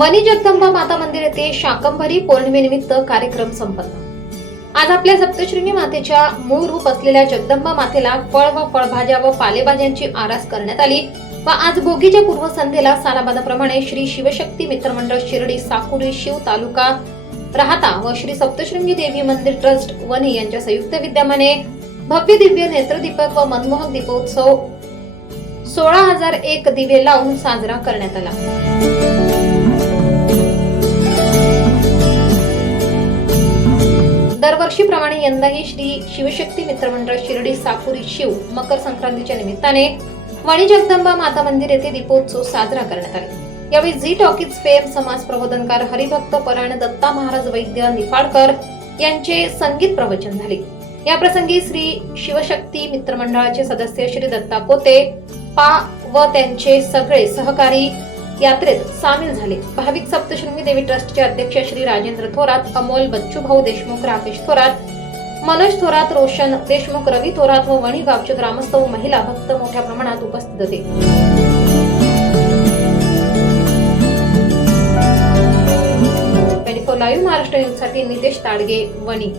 वनी जगदंबा माता मंदिर येथे शाकंभरी पौर्णिमेनिमित्त कार्यक्रम संपन्न. आज आपल्या सप्तशृंगी मातेच्या मूळ रूप असलेल्या जगदंबा मातेला फळ व फळभाज्या व पालेभाज्यांची आरास करण्यात आली व आज भोगीच्या पूर्वसंध्येला सालाबादाप्रमाणे श्री शिवशक्ती मित्रमंडळ शिर्डी साकुरी शिव तालुका राहता व श्री सप्तशृंगी देवी मंदिर ट्रस्ट वनी यांच्या संयुक्त विद्यमाने भव्य दिव्य नेत्रदीपक व मनमोहक दीपोत्सव सोळा हजार एक दिवे लावून साजरा करण्यात आला. दरवर्षीप्रमाणे यंदाही श्री शिवशक्ती मित्रमंडळ शिर्डी साकुरी शिव मकर संक्रांतीच्या निमित्ताने वणी जगदंबा माता मंदिर येथे दीपोत्सव साजरा करण्यात आला. यावेळी झी टॉकीज फेम समाज प्रबोधनकार हरिभक्त परायण दत्ता महाराज वैद्य निफाडकर यांचे संगीत प्रवचन झाले. या प्रसंगी श्री शिवशक्ती मित्रमंडळाचे सदस्य श्री दत्ता पोते पा व त्यांचे सगळे सहकारी यात्रेत सामील झाले. भाविक सप्तशृंगी देवी ट्रस्टचे अध्यक्ष श्री राजेंद्र थोरात अमोल बच्चूभाऊ देशमुख राकेश थोरात मनोज थोरात रोशन देशमुख रवी थोरात व वणी गावचे ग्रामस्थ व महिला भक्त मोठ्या प्रमाणात उपस्थित होते. लाईव्ह महाराष्ट्र न्यूजसाठी नितेश ताडगे वणी.